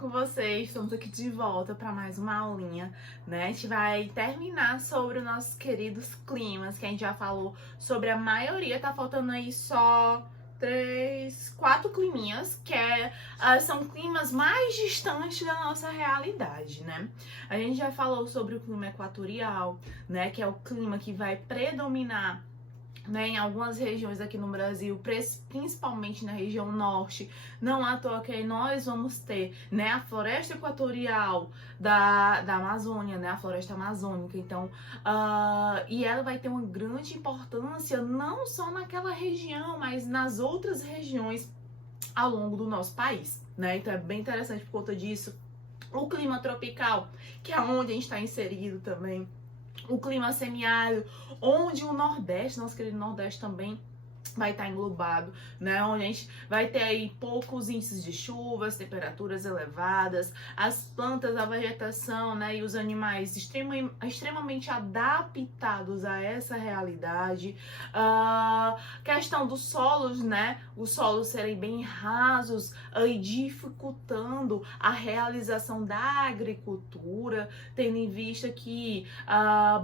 com vocês? Estamos aqui de volta para mais uma aulinha, né? A gente vai terminar sobre os nossos queridos climas, que a gente já falou sobre a maioria, tá faltando aí só 4 climinhas, são climas mais distantes da nossa realidade, né? A gente já falou sobre o clima equatorial, né? Que é o clima que vai predominar, né, em algumas regiões aqui no Brasil, principalmente na região norte. Não à toa que aí nós vamos ter, né, a floresta equatorial da Amazônia, né, a floresta amazônica. Então, e ela vai ter uma grande importância não só naquela região, mas nas outras regiões ao longo do nosso país, né? Então é bem interessante por conta disso. O clima tropical, que é onde a gente está inserido também. O clima semiárido, onde o Nordeste, nosso querido Nordeste também vai estar englobado, né? Onde a gente vai ter aí poucos índices de chuvas, temperaturas elevadas, as plantas, a vegetação, né? E os animais extremamente adaptados a essa realidade. Questão dos solos, né? Os solos serem bem rasos, aí dificultando a realização da agricultura, tendo em vista que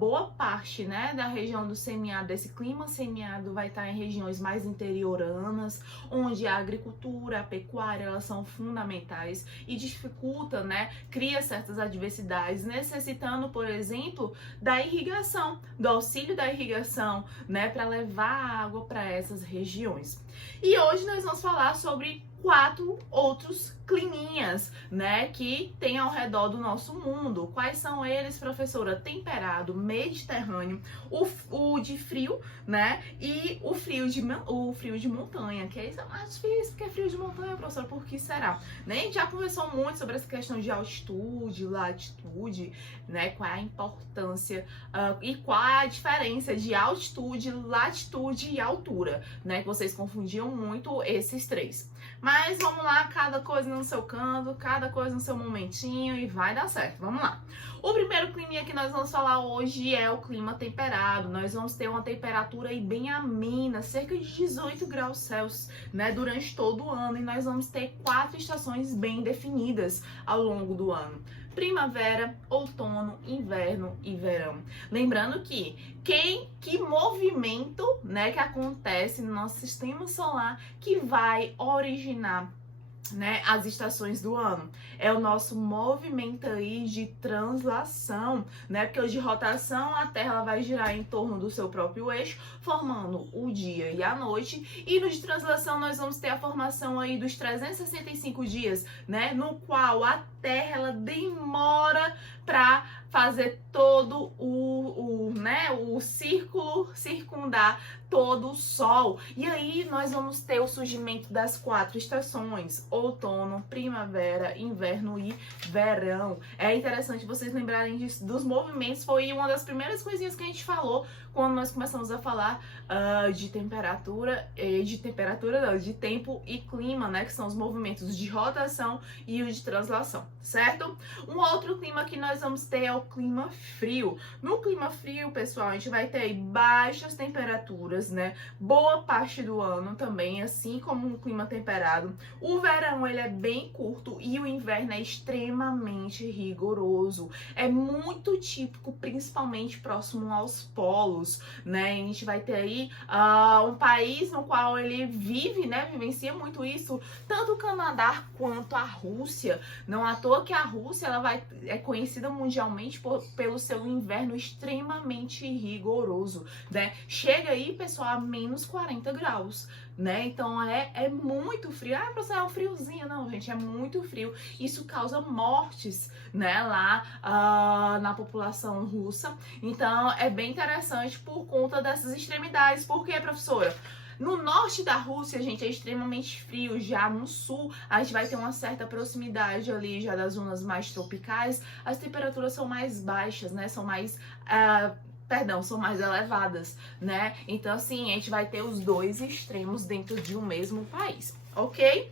boa parte, né, da região do semiárido, desse clima semiárido, vai estar em regiões mais interioranas, onde a agricultura, a pecuária, elas são fundamentais e dificulta, né, cria certas adversidades, necessitando, por exemplo, da irrigação, do auxílio da irrigação, né, para levar a água para essas regiões. E hoje nós vamos falar sobre 4 outros climinhas, né, que tem ao redor do nosso mundo. Quais são eles, professora? Temperado, mediterrâneo, o de frio, né, e o frio de montanha, que é mais difícil, porque é frio de montanha, professora, por que será? Né? A gente já conversou muito sobre essa questão de altitude, latitude, né, qual é a importância e qual é a diferença de altitude, latitude e altura, né, que vocês confundiam muito esses três. Mas vamos lá, cada coisa no seu canto, cada coisa no seu momentinho e vai dar certo. Vamos lá. O primeiro clima que nós vamos falar hoje é o clima temperado. Nós vamos ter uma temperatura aí bem amena, cerca de 18 graus Celsius, né, durante todo o ano. E nós vamos ter 4 estações bem definidas ao longo do ano: primavera, outono, inverno e verão. Lembrando que movimento, né, que acontece no nosso sistema solar que vai originar, né, as estações do ano. É o nosso movimento aí de translação, né? Porque o de rotação, a Terra ela vai girar em torno do seu próprio eixo, formando o dia e a noite. E no de translação nós vamos ter a formação aí dos 365 dias, né? No qual a Terra ela demora para fazer todo o círculo circundar todo o Sol. E aí nós vamos ter o surgimento das 4 estações: outono, primavera, inverno e verão. É interessante vocês lembrarem disso, dos movimentos. Foi uma das primeiras coisinhas que a gente falou quando nós começamos a falar de de tempo e clima, né? Que são os movimentos de rotação e o de translação, certo? Um outro clima que nós vamos ter é o clima frio. No clima frio, pessoal, a gente vai ter aí baixas temperaturas, né? Boa parte do ano também, assim como no clima temperado. O verão, ele é bem curto e o inverno é extremamente rigoroso. É muito típico, principalmente próximo aos polos, né? A gente vai ter aí um país no qual ele vive, né? Vivencia muito isso, tanto o Canadá quanto a Rússia. Não à toa que a Rússia é conhecida mundialmente pelo seu inverno extremamente rigoroso, né? Chega aí, pessoal, a menos 40 graus, né? Então é muito frio. Ah, professor, é um friozinho. Não, gente, é muito frio. Isso causa mortes, né, lá na população russa. Então é bem interessante por conta dessas extremidades. Por quê, professora? No norte da Rússia, gente, é extremamente frio. Já no sul, a gente vai ter uma certa proximidade ali já das zonas mais tropicais. As temperaturas são mais baixas, né? São mais elevadas, né? Então, assim, a gente vai ter os dois extremos dentro de um mesmo país, ok?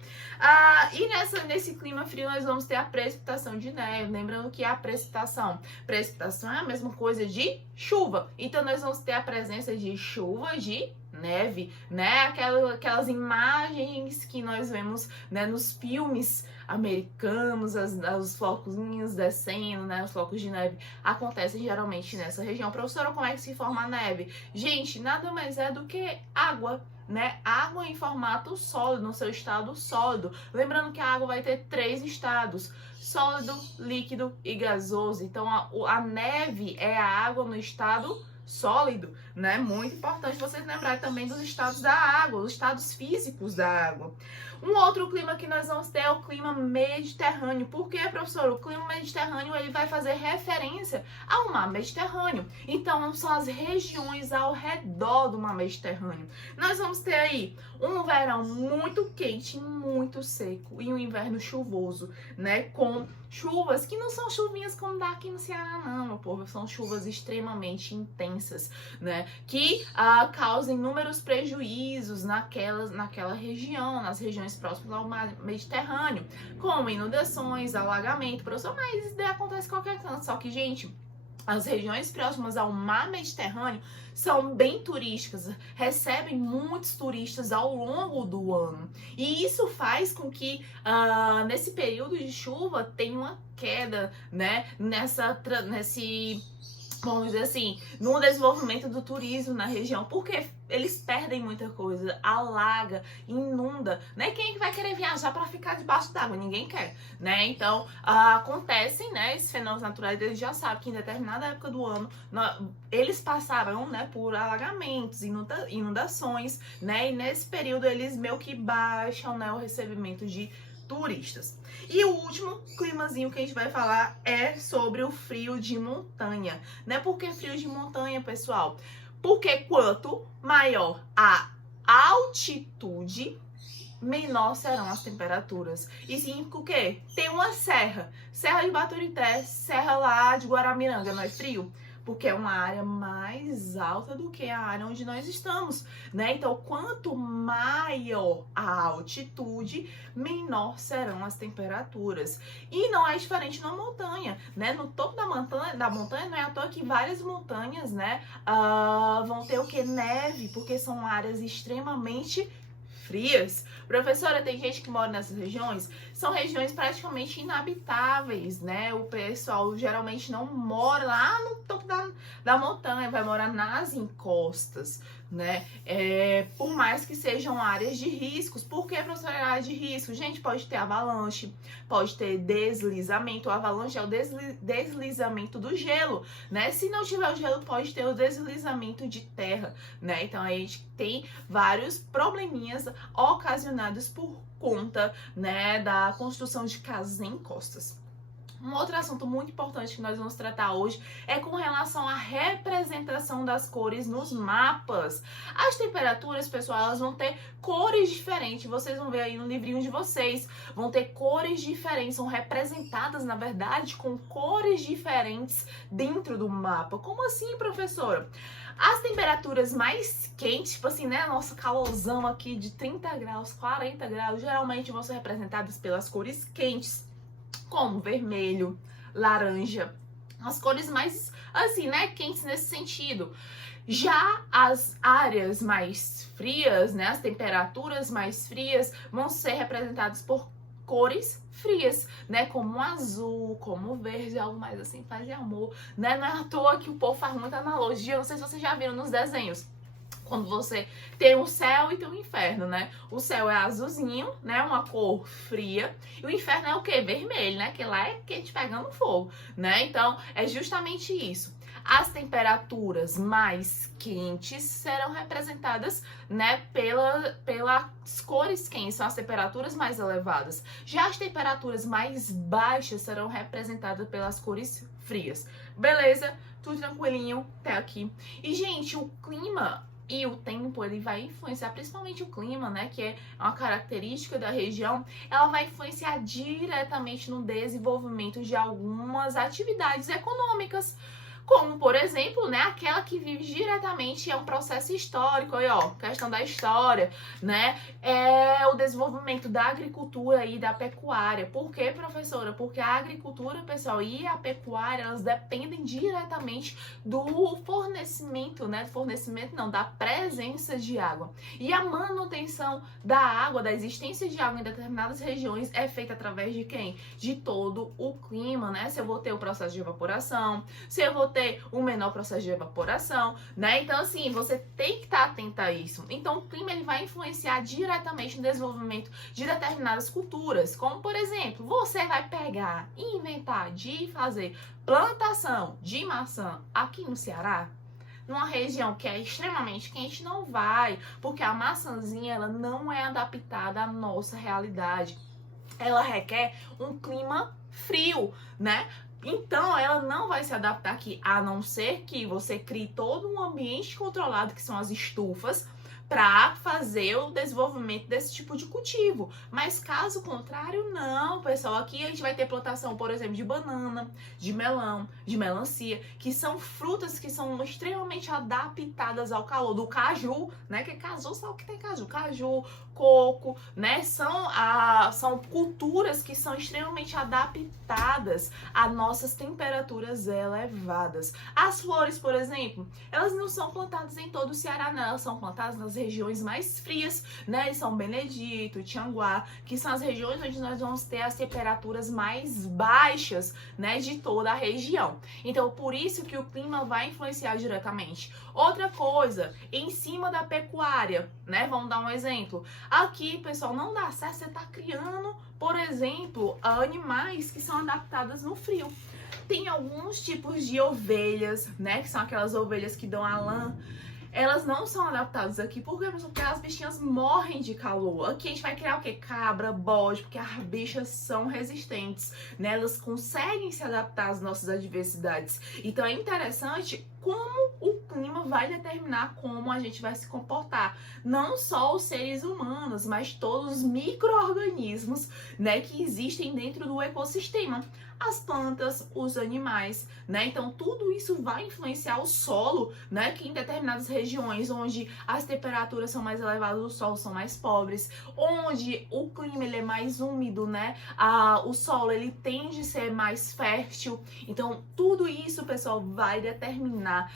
E nesse clima frio nós vamos ter a precipitação de neve. Lembrando que a precipitação é a mesma coisa de chuva. Então, nós vamos ter a presença de chuva de neve, né? Aquelas imagens que nós vemos, né, nos filmes americanos, os flocozinhos descendo, né? Os flocos de neve acontecem geralmente nessa região. Professora, como é que se forma a neve? Gente, nada mais é do que água, né? Água em formato sólido, no seu estado sólido. Lembrando que a água vai ter 3 estados: sólido, líquido e gasoso. Então a neve é a água no estado sólido, né? Muito importante vocês lembrarem também dos estados da água, os estados físicos da água. Um outro clima que nós vamos ter é o clima mediterrâneo. Por quê, professor? O clima mediterrâneo ele vai fazer referência ao mar Mediterrâneo. Então, são as regiões ao redor do mar Mediterrâneo. Nós vamos ter aí um verão muito quente, muito seco e um inverno chuvoso, né? Com chuvas que não são chuvinhas como dá aqui no Ceará, não, meu povo. São chuvas extremamente intensas, né? Que causam inúmeros prejuízos naquela região, nas regiões próximas ao mar Mediterrâneo, como inundações, alagamento, professor, mas isso daí acontece em qualquer canto. Só que, gente, as regiões próximas ao mar Mediterrâneo são bem turísticas, recebem muitos turistas ao longo do ano. E isso faz com que nesse período de chuva tenha uma queda, né, vamos dizer assim, no desenvolvimento do turismo na região, porque eles perdem muita coisa, alaga, inunda, né? Quem é que vai querer viajar para ficar debaixo d'água? Ninguém quer, né? Então, acontecem, né, esses fenômenos naturais, eles já sabem que em determinada época do ano, eles passarão, né, por alagamentos, inundações, né? E nesse período eles meio que baixam, né, o recebimento de turistas. E o último climazinho que a gente vai falar é sobre o frio de montanha, né? Por que frio de montanha, pessoal? Porque quanto maior a altitude, menor serão as temperaturas. E significa o quê? Tem uma serra de Baturité, serra lá de Guaramiranga, não é frio? Porque é uma área mais alta do que a área onde nós estamos, né? Então, quanto maior a altitude, menor serão as temperaturas. E não é diferente na montanha, né? No topo da montanha não é à toa que várias montanhas, né, vão ter o que? Neve, porque são áreas extremamente frias. Professora, tem gente que mora nessas regiões? São regiões praticamente inabitáveis, né? O pessoal geralmente não mora lá no topo da montanha, vai morar nas encostas, né? Por mais que sejam áreas de riscos. Por que, professora, é área de risco? Gente, pode ter avalanche, pode ter deslizamento. O avalanche é o deslizamento do gelo, né? Se não tiver o gelo, pode ter o deslizamento de terra, né? Então, a gente tem vários probleminhas ocasionados por conta, né, da construção de casas em encostas. Um outro assunto muito importante que nós vamos tratar hoje é com relação à representação das cores nos mapas. As temperaturas, pessoal, elas vão ter cores diferentes. Vocês vão ver aí no livrinho de vocês. Vão ter cores diferentes, são representadas, na verdade, com cores diferentes dentro do mapa. Como assim, professora? As temperaturas mais quentes, tipo assim, né, nosso calorzão aqui de 30 graus, 40 graus, geralmente vão ser representadas pelas cores quentes, como vermelho, laranja, as cores mais, assim, né, quentes nesse sentido. Já as áreas mais frias, né, as temperaturas mais frias vão ser representadas por cores frias, né, como o azul, como o verde, algo mais assim, paz e amor, né, não é à toa que o povo faz muita analogia, não sei se vocês já viram nos desenhos, quando você tem um céu e tem um inferno, né? O céu é azulzinho, né? Uma cor fria. E o inferno é o quê? Vermelho, né? Que lá é quente pegando fogo, né? Então, é justamente isso. As temperaturas mais quentes serão representadas, né, pelas cores quentes, são as temperaturas mais elevadas. Já as temperaturas mais baixas serão representadas pelas cores frias. Beleza? Tudo tranquilinho até aqui. E, gente, o clima e o tempo, ele vai influenciar, principalmente o clima, né, que é uma característica da região, ela vai influenciar diretamente no desenvolvimento de algumas atividades econômicas. como, por exemplo, né, aquela que vive diretamente é um processo histórico, aí, ó, questão da história, né, é o desenvolvimento da agricultura e da pecuária. Por quê, professora? Porque a agricultura, pessoal, e a pecuária, elas dependem diretamente do fornecimento, né, da presença de água. E a manutenção da água, da existência de água em determinadas regiões é feita através de quem? De todo o clima, né, se eu vou ter o processo de evaporação, se eu vou ter um menor processo de evaporação, né? Então, assim, você tem que estar atenta a isso. Então, o clima ele vai influenciar diretamente no desenvolvimento de determinadas culturas, como, por exemplo, você vai pegar e inventar de fazer plantação de maçã aqui no Ceará? Numa região que é extremamente quente, não vai, porque a maçãzinha ela não é adaptada à nossa realidade. Ela requer um clima frio, né? Então, ela não vai se adaptar aqui, a não ser que você crie todo um ambiente controlado, que são as estufas, para fazer o desenvolvimento desse tipo de cultivo. Mas caso contrário, não, pessoal. Aqui a gente vai ter plantação, por exemplo, de banana, de melão, de melancia, que são frutas que são extremamente adaptadas ao calor. Do caju, né? Que caju, sabe o que tem caju? Caju, coco, né? São culturas que são extremamente adaptadas a nossas temperaturas elevadas. As flores, por exemplo, elas não são plantadas em todo o Ceará, não. Elas são plantadas nas regiões mais frias, né? São Benedito, Tianguá, que são as regiões onde nós vamos ter as temperaturas mais baixas, né? De toda a região. Então, por isso que o clima vai influenciar diretamente. Outra coisa, em cima da pecuária, né? Vamos dar um exemplo. Aqui, pessoal, não dá certo você tá criando, por exemplo, animais que são adaptadas no frio. Tem alguns tipos de ovelhas, né? Que são aquelas ovelhas que dão a lã. Elas não são adaptadas aqui, por quê? Porque as bichinhas morrem de calor. Aqui a gente vai criar o quê? Cabra, bode, porque as bichas são resistentes, né? Elas conseguem se adaptar às nossas adversidades. Então é interessante como o clima vai determinar como a gente vai se comportar. Não só os seres humanos, mas todos os micro-organismos, né, que existem dentro do ecossistema. As plantas, os animais, né? Então tudo isso vai influenciar o solo, né? Que em determinadas regiões onde as temperaturas são mais elevadas, os solos são mais pobres, onde o clima ele é mais úmido, né? O solo ele tende a ser mais fértil. Então tudo isso, pessoal, vai determinar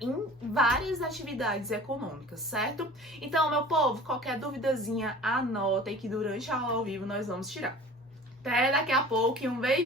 em várias atividades econômicas, certo? Então, meu povo, qualquer duvidazinha, anotem que durante a aula ao vivo nós vamos tirar. Até daqui a pouco e um beijo!